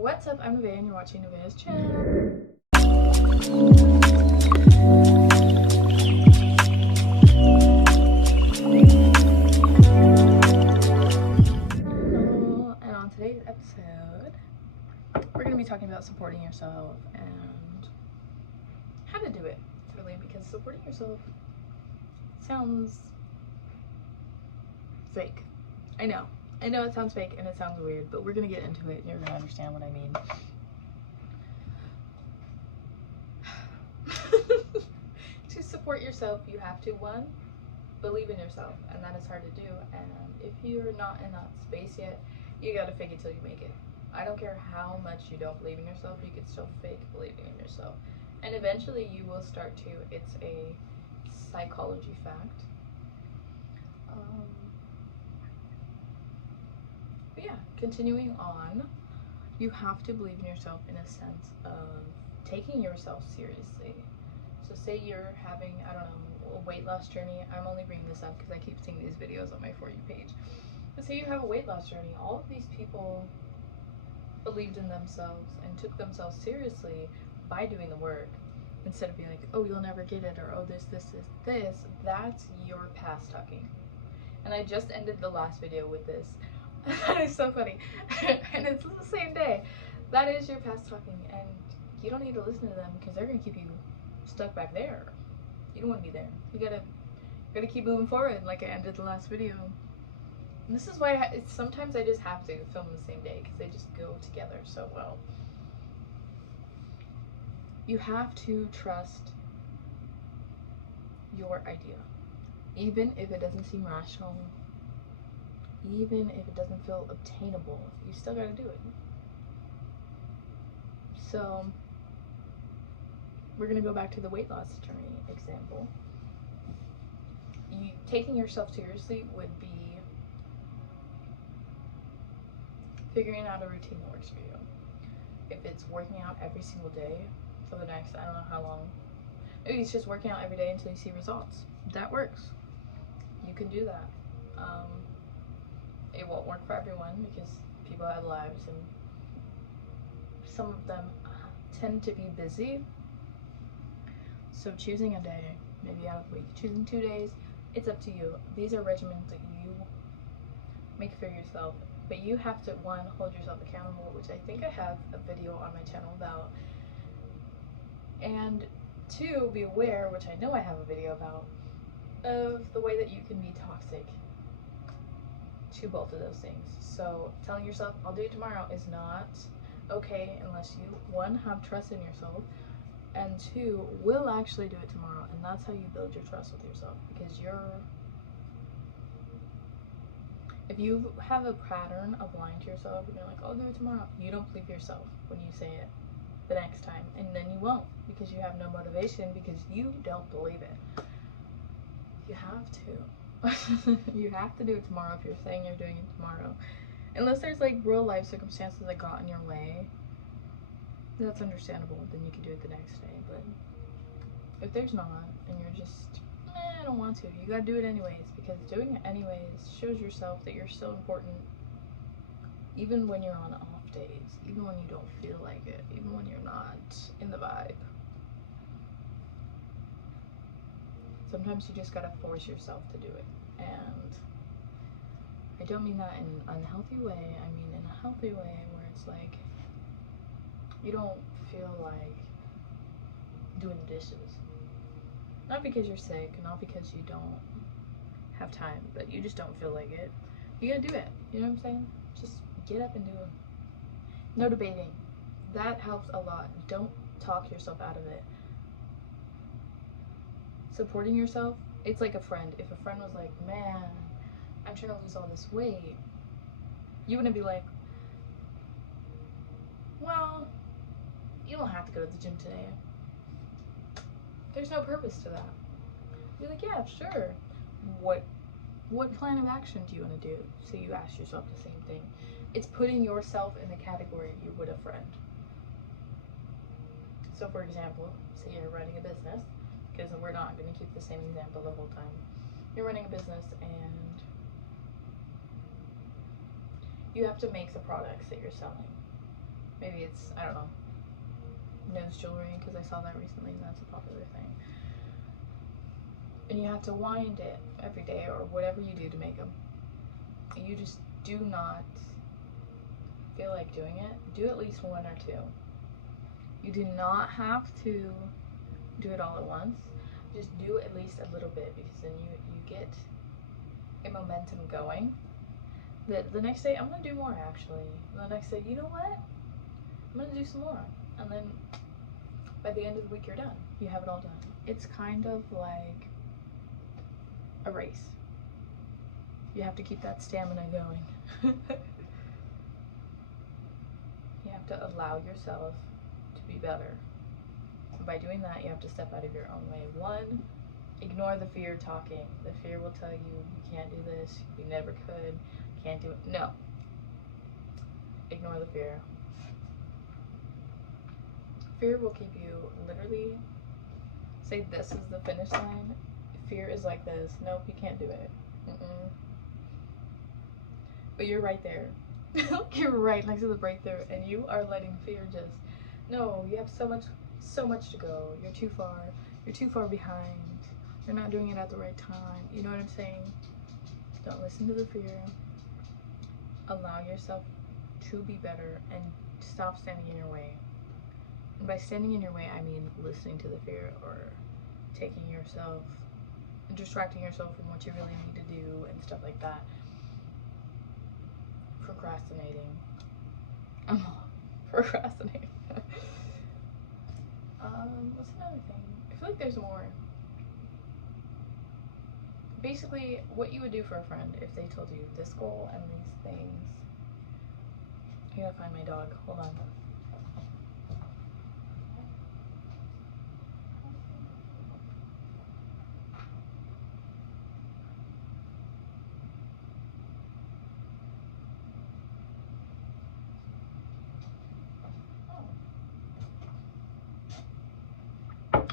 What's up? I'm Nevaeh and you're watching Nevaeh's channel. And on today's episode, we're going to be talking about supporting yourself and how to do it, really, because supporting yourself sounds fake. I know it sounds fake and it sounds weird, but we're going to get into it and you're going to understand what I mean. To support yourself, you have to, one, believe in yourself, and that is hard to do. And if you're not in that space yet, you gotta fake it till you make it. I don't care how much you don't believe in yourself, you can still fake believing in yourself, and eventually you will start to. It's a psychology fact. But yeah, continuing on, you have to believe in yourself in a sense of taking yourself seriously. So say you're having, I don't know, a weight loss journey. I'm only bringing this up because I keep seeing these videos on my For You page. But say you have a weight loss journey. All of these people believed in themselves and took themselves seriously by doing the work, instead of being like, oh, you'll never get it, or oh, this. That's your past talking. And I just ended the last video with this. That is so funny. And it's the same day. That is your past talking, and you don't need to listen to them because they're gonna keep you stuck back there. You don't want to be there. You gotta keep moving forward, like I ended the last video. And this is why sometimes I just have to film the same day because they just go together so well. You have to trust your idea, even if it doesn't seem rational, even if it doesn't feel obtainable. You still gotta do it. So we're gonna go back to the weight loss journey example. Taking yourself seriously would be figuring out a routine that works for you. If it's working out every single day for the next, I don't know how long, maybe it's just working out every day until you see results. That works. You can do that. It won't work for everyone because people have lives and some of them tend to be busy. So choosing a day, maybe out of the week, choosing 2 days, it's up to you. These are regimens that you make for yourself, but you have to, one, hold yourself accountable, which I think I have a video on my channel about, and two, be aware, which I know I have a video about, of the way that you can be toxic to both of those things. So telling yourself, I'll do it tomorrow, is not okay unless you, one, have trust in yourself, and two, will actually do it tomorrow. And that's how you build your trust with yourself, because if you have a pattern of lying to yourself and you're like, I'll do it tomorrow, you don't believe yourself when you say it the next time, and then you won't, because you have no motivation, because you don't believe it. You have to. You have to do it tomorrow if you're saying you're doing it tomorrow. Unless there's like real life circumstances that got in your way, that's understandable, then you can do it the next day. But if there's not, and you're just, I don't want to, you gotta do it anyways, because doing it anyways shows yourself that you're still important, even when you're on off days, even when you don't feel like it, even when you're not in the vibe. Sometimes you just gotta force yourself to do it, and I don't mean that in an unhealthy way, I mean in a healthy way where it's like, you don't feel like doing the dishes. Not because you're sick, not because you don't have time, but you just don't feel like it. You gotta do it. You know what I'm saying? Just get up and do it. No debating. That helps a lot. Don't talk yourself out of it. Supporting yourself, it's like a friend. If a friend was like, man, I'm trying to lose all this weight, you wouldn't be like, well, you don't have to go to the gym today. There's no purpose to that. Be like, yeah, sure. What plan of action do you want to do? So you ask yourself the same thing. It's putting yourself in the category you would a friend. So for example, say you're running a business, because we're not going to keep the same example the whole time. You're running a business and you have to make the products that you're selling. Maybe it's, I don't know, nose jewelry, because I saw that recently and that's a popular thing. And you have to wind it every day or whatever you do to make them. You just do not feel like doing it. Do at least one or two. You do not have to do it all at once. Just do at least a little bit, because then you get a momentum going. The next day, I'm gonna do more actually. The next day, you know what? I'm gonna do some more. And then by the end of the week, you're done. You have it all done. It's kind of like a race. You have to keep that stamina going. You have to allow yourself to be better. And by doing that, you have to step out of your own way. One, ignore the fear talking. The fear will tell you, you can't do this, you never could, can't do it. No. Ignore the fear. Fear will keep you literally, say this is the finish line. Fear is like this. Nope, you can't do it. But you're right there. You're right next to the breakthrough, and you are letting fear just, no, you have so much to go. You're too far behind. You're not doing it at the right time. You know what I'm saying? Don't listen to the fear. Allow yourself to be better and stop standing in your way. And by standing in your way, I mean listening to the fear or distracting yourself from what you really need to do and stuff like that. Procrastinating. Procrastinating. What's another thing? I feel like there's more. Basically, what you would do for a friend if they told you this goal and these things. I gotta find my dog. Hold on.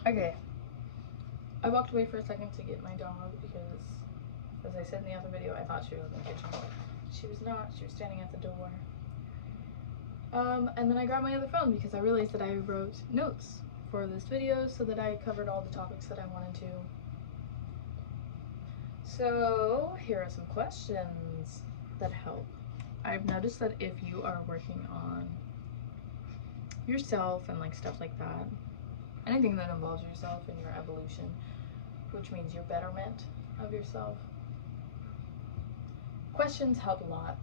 Okay. I walked away for a second to get my dog because, as I said in the other video, I thought she was in the kitchen. She was not. She was standing at the door. And then I grabbed my other phone because I realized that I wrote notes for this video so that I covered all the topics that I wanted to. So here are some questions that help. I've noticed that if you are working on yourself and like stuff like that, anything that involves yourself and your evolution, which means your betterment of yourself, questions help a lot.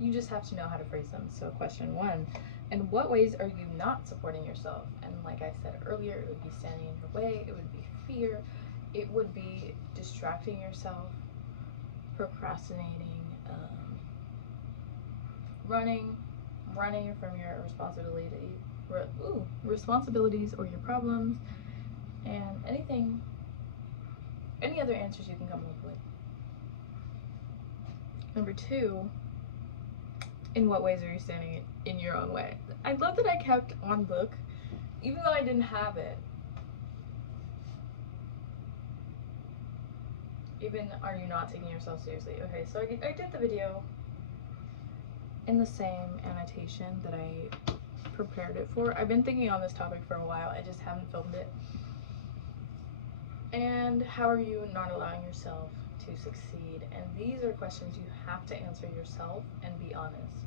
You just have to know how to phrase them. So question 1, in what ways are you not supporting yourself? And like I said earlier, it would be standing in your way, it would be fear, it would be distracting yourself, procrastinating, running from your responsibilities or your problems, and any other answers you can come up with. Number 2, in what ways are you standing in your own way? I love that I kept on book, even though I didn't have it. Even, are you not taking yourself seriously? Okay, so I did the video in the same annotation that I prepared it for. I've been thinking on this topic for a while, I just haven't filmed it. And how are you not allowing yourself to succeed? And these are questions you have to answer yourself and be honest.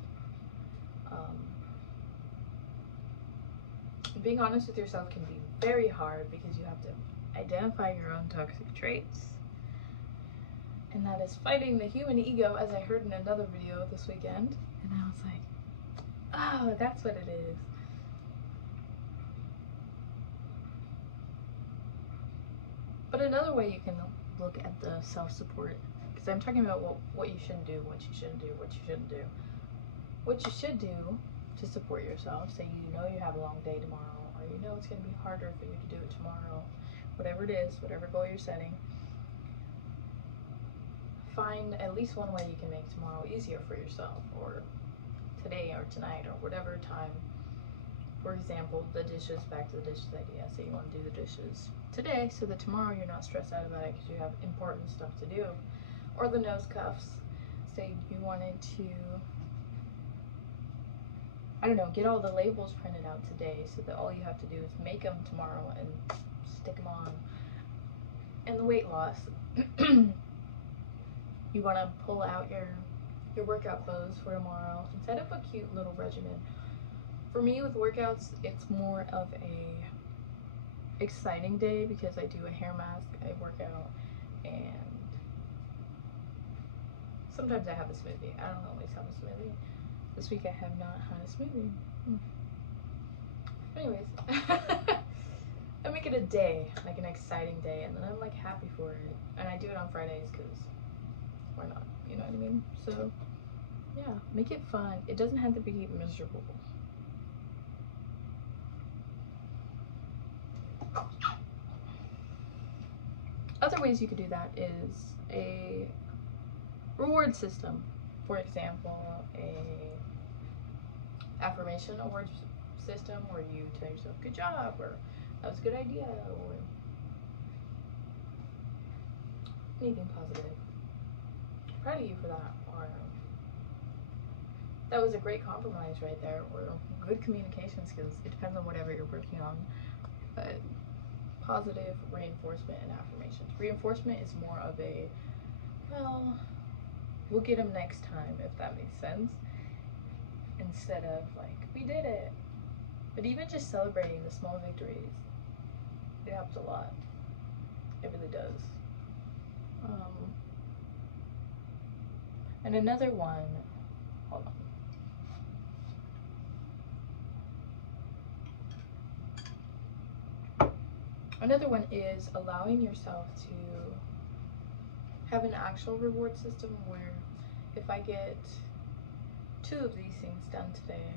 Being honest with yourself can be very hard because you have to identify your own toxic traits. And that is fighting the human ego, as I heard in another video this weekend. And I was like, oh, that's what it is. But another way you can look at the self-support, because I'm talking about what you shouldn't do, what you shouldn't do, what you shouldn't do. What you should do to support yourself, say you know you have a long day tomorrow, or you know it's going to be harder for you to do it tomorrow, whatever it is, whatever goal you're setting, find at least one way you can make tomorrow easier for yourself, or today or tonight or whatever time. For example, the dishes, back to the dishes idea. Say you want to do the dishes today so that tomorrow you're not stressed out about it because you have important stuff to do. Or the nose cuffs. Say you wanted to I don't know, get all the labels printed out today so that all you have to do is make them tomorrow and stick them on. And the weight loss, you want to pull out your workout clothes for tomorrow and set up a cute little regimen. For me with workouts, it's more of a exciting day because I do a hair mask, I work out, and sometimes I have a smoothie. I don't always have a smoothie. This week I have not had a smoothie. Anyways, I make it a day, like an exciting day, and then I'm like happy for it. And I do it on Fridays because why not? You know what I mean? So yeah, make it fun. It doesn't have to be miserable. Other ways you could do that is a reward system. For example, a affirmation award system where you tell yourself good job, or that was a good idea, or anything positive. Proud of you for that, or that was a great compromise right there, or good communication skills. It depends on whatever you're working on, but positive reinforcement and affirmations. Reinforcement is more of a, well, we'll get them next time, if that makes sense, instead of like, we did it. But even just celebrating the small victories, it helps a lot. It really does. And another one, hold on. Another one is allowing yourself to have an actual reward system where if I get 2 of these things done today,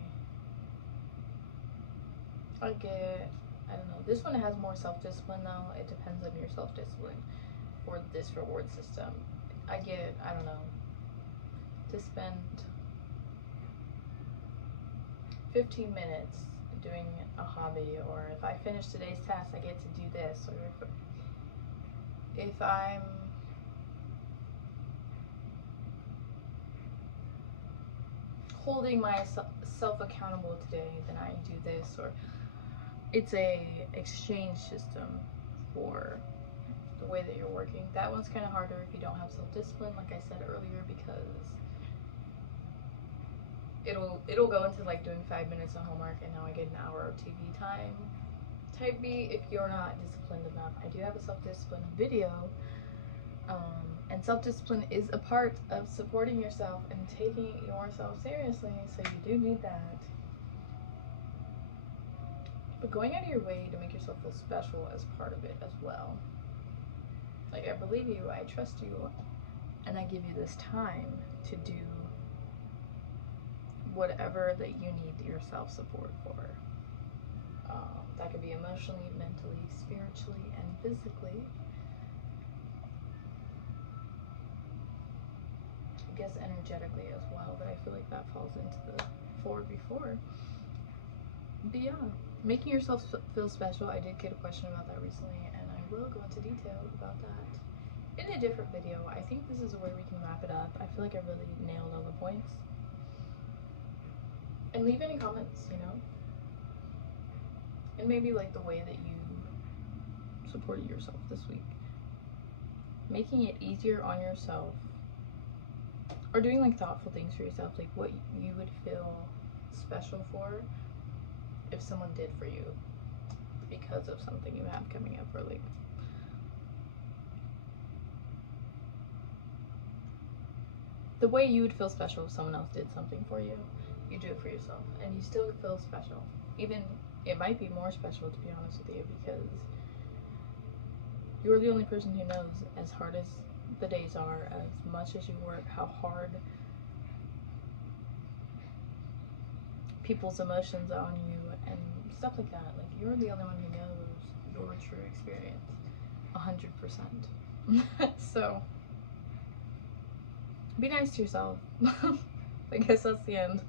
I get, I don't know, this one has more self-discipline though. It depends on your self-discipline for this reward system. I get, I don't know, to spend 15 minutes doing a hobby, or if I finish today's task, I get to do this, or if I'm holding myself accountable today, then I do this, or it's a exchange system for the way that you're working. That one's kind of harder if you don't have self-discipline, like I said earlier, because it'll go into like doing 5 minutes of homework and now I get an hour of TV time. Type B if you're not disciplined enough. I do have a self-discipline video, and self-discipline is a part of supporting yourself and taking yourself seriously, so you do need that. But going out of your way to make yourself feel special is part of it as well. Like, I believe you, I trust you, and I give you this time to do whatever that you need your self-support for. That could be emotionally, mentally, spiritually, and physically. I guess energetically as well, but I feel like that falls into the 4 before. But yeah, making yourself feel special. I did get a question about that recently, and I will go into detail about that in a different video. I think this is where we can wrap it up. I feel like I really nailed all the points. And leave any comments, you know? And maybe like the way that you supported yourself this week. Making it easier on yourself. Or doing like thoughtful things for yourself, like what you would feel special for if someone did for you because of something you have coming up, or like the way you would feel special if someone else did something for you. You do it for yourself and you still feel special. Even it might be more special, to be honest with you, because you're the only person who knows, as hard as the days are, as much as you work, how hard people's emotions on you and stuff like that. Like, you're the only one who knows your true experience 100%. So be nice to yourself. I guess that's the end.